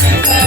Thank okay. you.